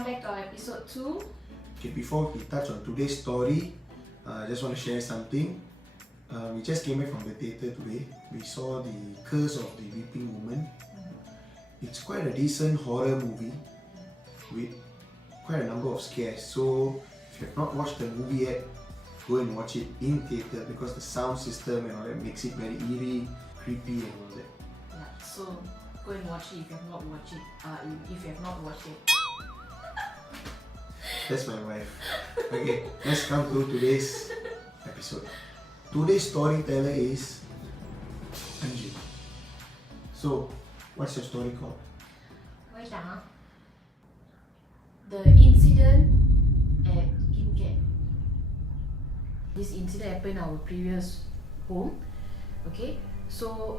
welcome back to our episode 2. Okay, before we touch on today's story, I just want to share something. We just came back from the theatre today. We saw The Curse of the Weeping Woman. It's quite a decent horror movie with quite a number of scares. So if you have not watched the movie yet, go and watch it in theatre because the sound system and all that makes it very eerie, creepy and all that. Yeah, so go and watch it if you have not watched it. If you have not watched it. That's my wife. Okay, let's come to today's episode. Today's storyteller is Anju. So, what's your story called? The incident at Kim Cat. This incident happened in our previous home. Okay, so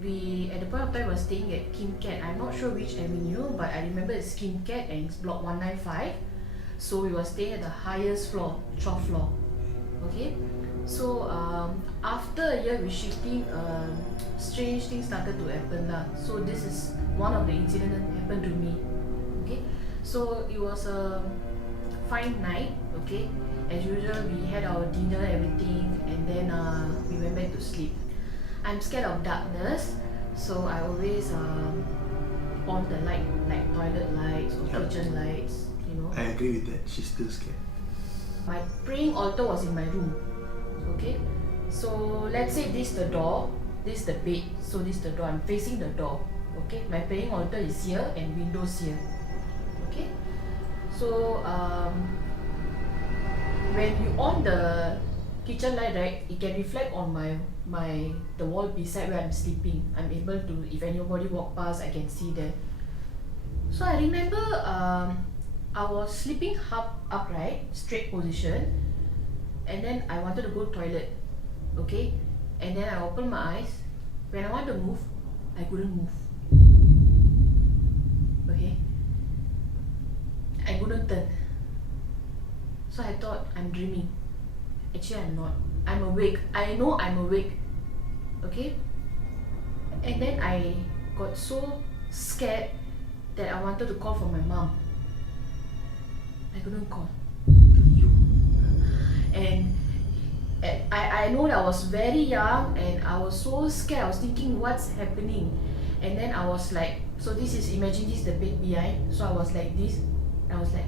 we at the point of time was staying at Kim Cat. I'm not sure which avenue, but I remember it's Kim Cat and it's block 195. So we were staying at the highest floor, 12th floor. Okay, so after a year we shifting, strange things started to happen lah. So this is one of the incidents that happened to me. Okay, so it was a fine night. Okay, as usual we had our dinner, everything, and then we went back to sleep. I'm scared of darkness, so I always on the light, like toilet lights or kitchen lights. You know. I agree with that. She's still scared. My praying altar was in my room. Okay, so let's say this is the door, this is the bed, so this is the door. I'm facing the door. Okay, my praying altar is here and windows here. Okay, so when you on the kitchen light, right, it can reflect on the wall beside where I'm sleeping. I'm able to, if anybody walk past, I can see that. So I remember I was sleeping upright, straight position, and then I wanted to go toilet. Okay, and then I opened my eyes. When I want to move, I couldn't move. Okay, I couldn't turn. So I thought I'm dreaming. Actually, I'm not. I'm awake. I know I'm awake. Okay, and then I got so scared that I wanted to call for my mom. I couldn't call. And I know that I was very young and I was so scared. I was thinking what's happening, and then I was like, so this is, imagine this is the bed behind. So I was like this. I was like,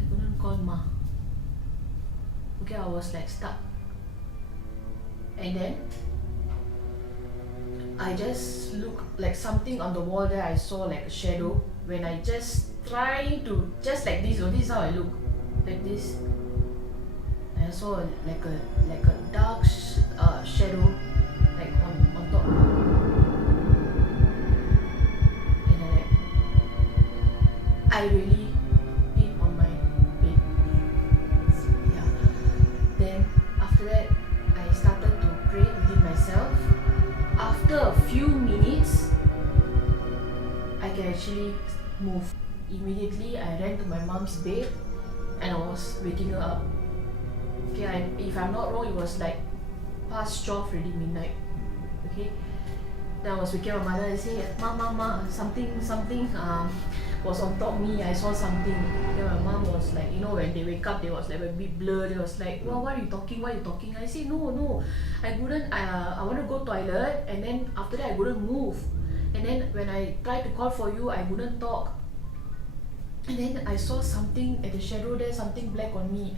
I couldn't call ma. Okay, I was like stuck. And then I just looked like something on the wall there. I saw like a shadow. When I just try to, just like this, this is how I look, like this. I saw like a dark shadow, like on top. And I really peed on my bed. Yeah. Then after that, I started to pray within myself. After a few minutes, I can actually move. Immediately, I ran to my mom's bed and I was waking her up. Okay, if I'm not wrong, it was like past 12 already, midnight. Okay, then I was waking up my mother and say, Ma, something was on top of me. I saw something. Then my mom was like, you know, when they wake up, they was like a bit blurred. They was like, well, why are you talking? I say, no, I couldn't. I want to go toilet, and then after that I couldn't move. And then when I tried to call for you, I couldn't talk. And then I saw something at the shadow there, something black on me.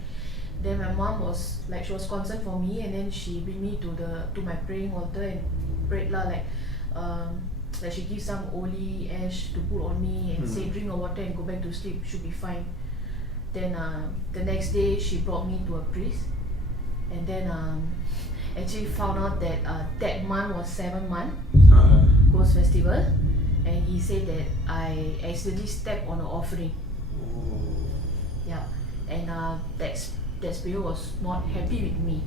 Then my mom was like, she was concerned for me, and then she bring me to my praying altar and prayed lah, like she gives some holy ash to put on me and say drink the water and go back to sleep, should be fine. Then the next day she brought me to a priest, and then actually found out that that month was 7 month Ghost Festival, and he said that I accidentally stepped on an offering. Yeah, and that spirit was not happy with me.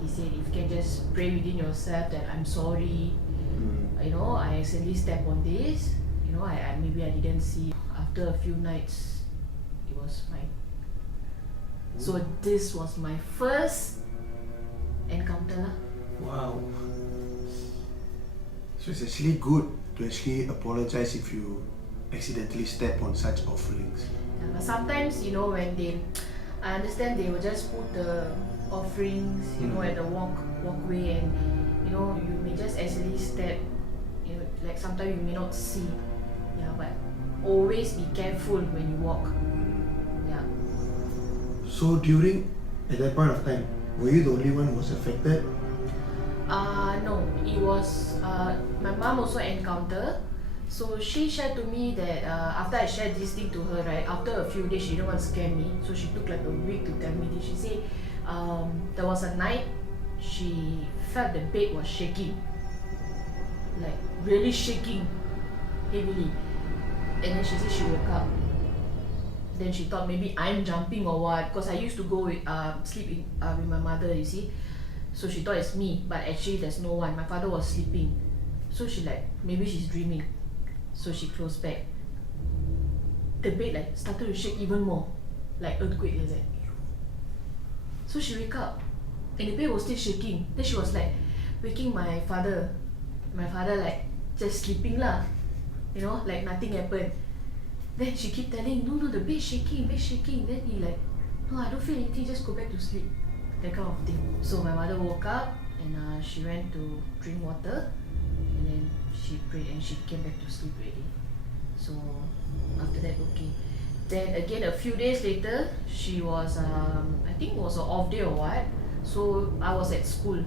He said, if you can just pray within yourself that I'm sorry, you know, I accidentally stepped on this, you know, I maybe I didn't see. After a few nights, it was fine. So this was my first encounter lah. Wow. So it's actually good to actually apologize if you accidentally step on such offerings. Yeah, but sometimes, you know, when I understand they will just put the offerings, you know, at the walkway, and you know, you may just accidentally step, you know, like sometimes you may not see. Yeah, but always be careful when you walk. Yeah. So at that point of time, were you the only one who was affected? No, it was my mom also encountered. So she shared to me that after I shared this thing to her, right, after a few days she didn't want to scare me, so she took like a week to tell me this. She said there was a night she felt the bed was shaking, like really shaking heavily, and then she said she woke up. Then she thought maybe I'm jumping or what, because I used to go sleep with my mother, you see. So she thought it's me, but actually there's no one. My father was sleeping, so she like maybe she's dreaming. So she closed back. The bed like started to shake even more, like earthquake like that. So she wake up, and the bed was still shaking. Then she was like waking my father. My father like just sleeping lah, you know, like nothing happened. Then she keep telling, no, the bed shaking. Then he like, no, I don't feel anything, just go back to sleep. That kind of thing. So my mother woke up and she went to drink water, and then she prayed and she came back to sleep already. So after that, okay. Then again, a few days later, she was I think it was an off day or what. So I was at school.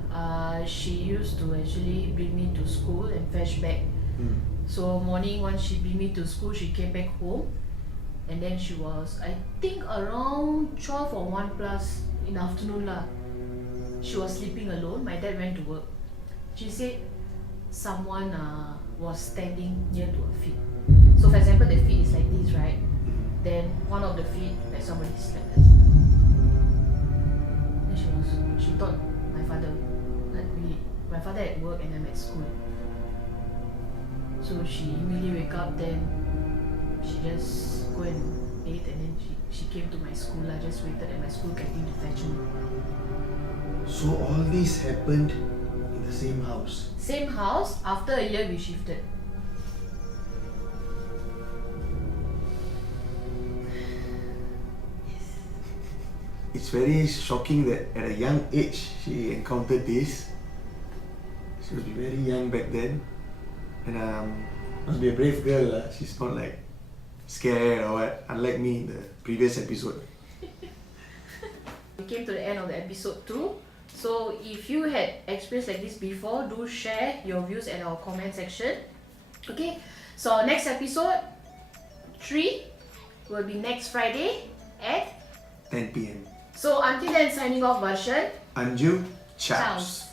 She used to actually bring me to school and fetch back. So morning, once she bring me to school, she came back home, and then she was, I think, around 12 or 1 plus in the afternoon lah. She was sleeping alone. My dad went to work. She said someone was standing near to her feet. So for example, the feet is like this, right? Then one of the feet, like somebody slept. Then she thought my father, my father at work and I'm at school. So she immediately wake up, then she just go and ate, and then she came to my school. I just waited at my school canteen to fetch me. So all this happened in the same house? Same house. After a year we shifted. It's very shocking that at a young age she encountered this. She was very young back then, and must be a brave girl. She's not like scared or what, unlike me in the previous episode. We came to the end of the episode 2. So if you had experience like this before, do share your views at our comment section. Okay, so next episode 3 will be next Friday at 10 p.m. So until then, signing off, Varshan. Anju, Ciao. ciao.